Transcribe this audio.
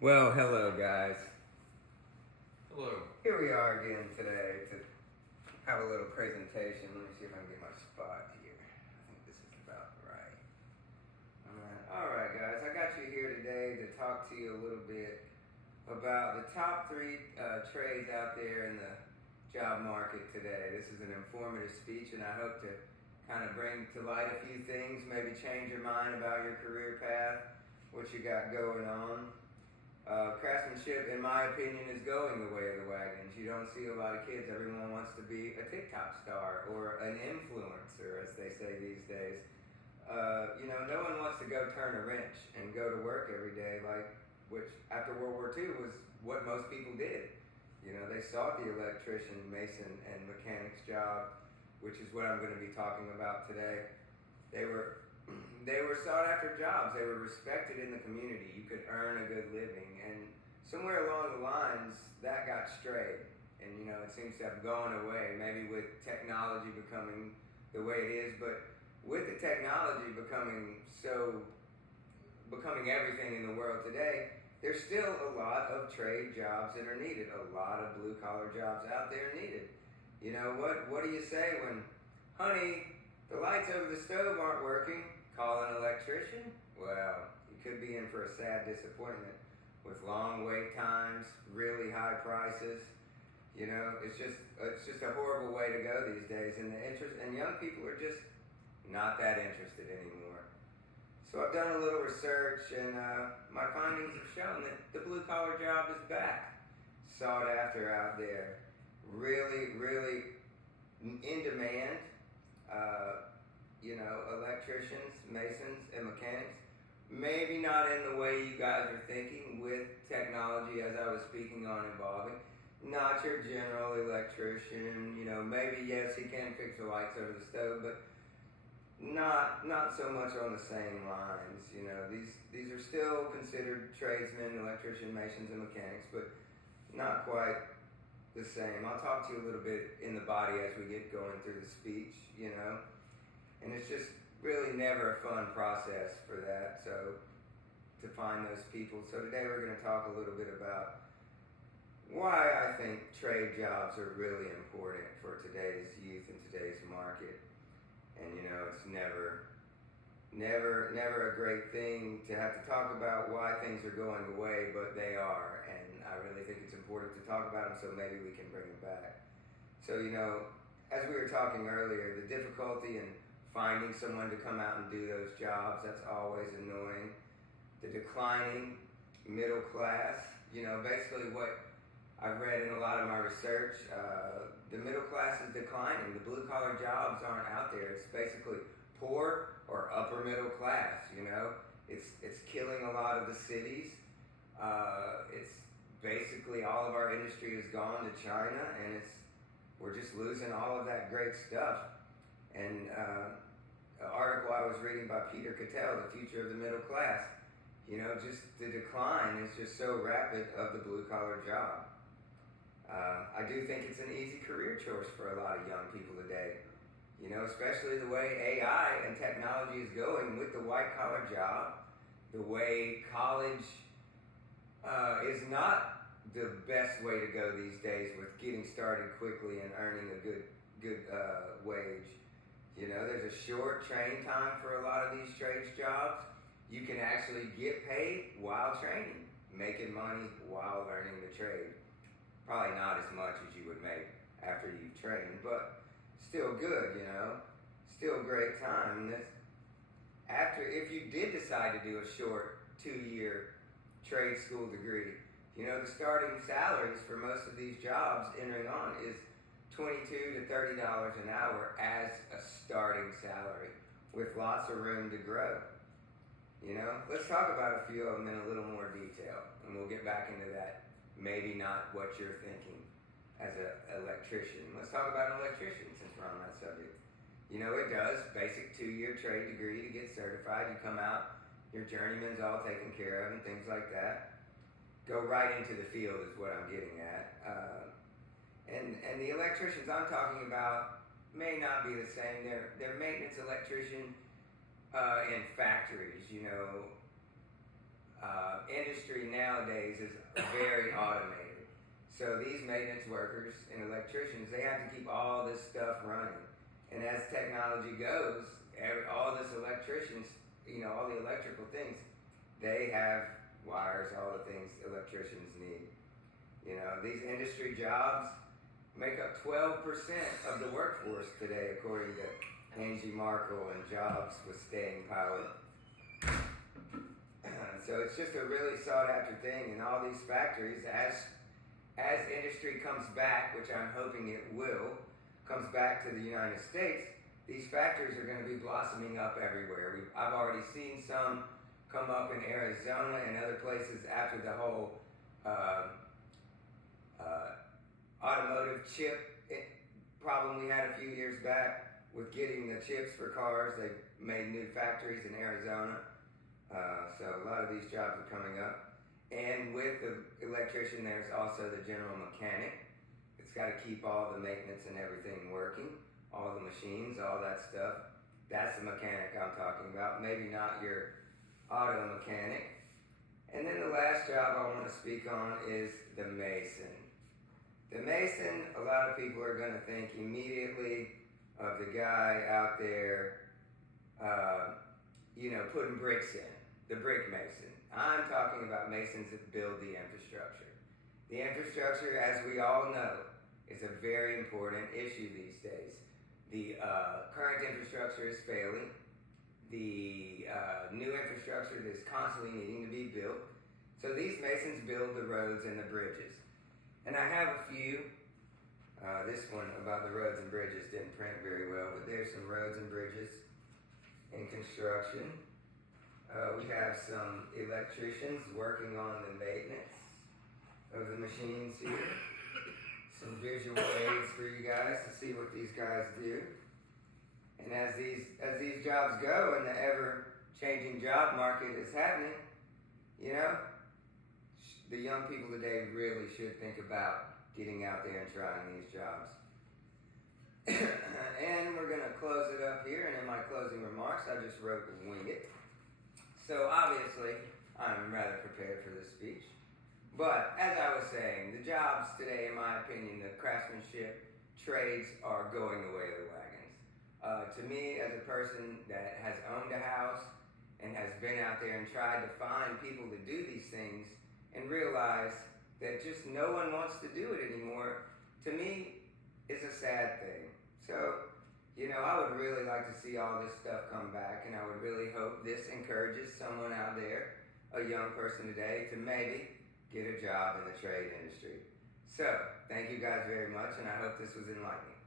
Well, hello guys. Hello. Here we are again today to have a little presentation. Let me see if I can get my spot here. I think this is about right. Alright guys, I got you here today to talk to you a little bit about the top three trades out there in the job market today. This is an informative speech and I hope to kind of bring to light a few things, maybe change your mind about your career path, what you got going on. Craftsmanship, in my opinion, is going the way of the wagons. You don't see a lot of kids. Everyone wants to be a TikTok star or an influencer, as they say these days. No one wants to go turn a wrench and go to work every day, which after World War II was what most people did. They sought the electrician, mason, and mechanic's job, which is what I'm going to be talking about today. They were sought after jobs. They were respected in the community. You could earn a good living. And somewhere along the lines, that got strayed. And, it seems to have gone away, maybe with technology becoming the way it is. But with the technology becoming everything in the world today, there's still a lot of trade jobs that are needed. A lot of blue-collar jobs out there needed. What do you say when, honey, the lights over the stove aren't working? Call an electrician? Well, you could be in for a sad disappointment with long wait times, really high prices. It's just a horrible way to go these days, and young people are just not that interested anymore. So I've done a little research, and my findings have shown that the blue-collar job is back, sought after out there, really, really in demand. Electricians, masons, and mechanics. Maybe not in the way you guys are thinking with technology, as I was speaking on, involving. Not your general electrician. Maybe yes, he can fix the lights over the stove, but not so much on the same lines. These are still considered tradesmen, electrician, masons, and mechanics, but not quite the same. I'll talk to you a little bit in the body as we get going through the speech, and it's just really never a fun process for that, so to find those people. So today we're going to talk a little bit about why I think trade jobs are really important for today's youth and today's market. And it's never a great thing to have to talk about why things are going away, but they are, and I really think it's important to talk about them so maybe we can bring them back. So as we were talking earlier, the difficulty in finding someone to come out and do those jobs, that's always annoying. The declining middle class, basically what I've read in a lot of my research, the middle class is declining. The blue-collar jobs aren't out there. It's basically poor or upper middle class, It's killing a lot of the cities. It's basically all of our industry has gone to China, and we're just losing all of that great stuff. And an article I was reading by Peter Cattell, The Future of the Middle Class, just the decline is just so rapid of the blue-collar job. I do think it's an easy career choice for a lot of young people today, especially the way AI and technology is going with the white-collar job, the way college is not the best way to go these days with getting started quickly and earning a good wage. There's a short train time for a lot of these trades jobs. You can actually get paid while training, making money while learning the trade. Probably not as much as you would make after you've trained, but still good, still a great time. If you did decide to do a short 2-year trade school degree, the starting salaries for most of these jobs entering on is $22 to $30 an hour as a starting salary, with lots of room to grow. Let's talk about a few of them in a little more detail, and we'll get back into that. Maybe not what you're thinking as an electrician. Let's talk about an electrician since we're on that subject. It does basic 2-year trade degree to get certified. You come out, your journeyman's all taken care of and things like that. Go right into the field is what I'm getting at. And the electricians I'm talking about may not be the same. They're maintenance electrician in factories, industry nowadays is very automated. So these maintenance workers and electricians, they have to keep all this stuff running. And as technology goes, all this electricians, all the electrical things, they have wires, all the things electricians need. These industry jobs make up 12% of the workforce today, according to Angie Markle and Jobs with Staying Power. So it's just a really sought after thing, and all these factories, as industry comes back, which I'm hoping it will, comes back to the United States, these factories are going to be blossoming up everywhere. I've already seen some come up in Arizona and other places after the whole automotive chip problem we had a few years back with getting the chips for cars. They made new factories in Arizona. So a lot of these jobs are coming up. And with the electrician, there's also the general mechanic. It's got to keep all the maintenance and everything working, all the machines, all that stuff. That's the mechanic I'm talking about. Maybe not your auto mechanic. And then the last job I want to speak on is the mason. The mason, a lot of people are going to think immediately of the guy out there, putting bricks in, the brick mason. I'm talking about masons that build the infrastructure. The infrastructure, as we all know, is a very important issue these days. The current infrastructure is failing. The new infrastructure is constantly needing to be built. So these masons build the roads and the bridges. And I have a few. This one about the roads and bridges didn't print very well, but there's some roads and bridges in construction. We have some electricians working on the maintenance of the machines here. Some visual aids for you guys to see what these guys do. And as these jobs go and the ever-changing job market is happening, the young people today really should think about getting out there and trying these jobs. And we're going to close it up here, and in my closing remarks, I just wrote "wing it." So obviously, I'm rather prepared for this speech. But as I was saying, the jobs today, in my opinion, the craftsmanship trades are going the way of the wagons. To me, as a person that has owned a house and has been out there and tried to find people to do these things and realize that just no one wants to do it anymore, to me, is a sad thing. So, I would really like to see all this stuff come back, and I would really hope this encourages someone out there, a young person today, to maybe get a job in the trade industry. So, thank you guys very much, and I hope this was enlightening.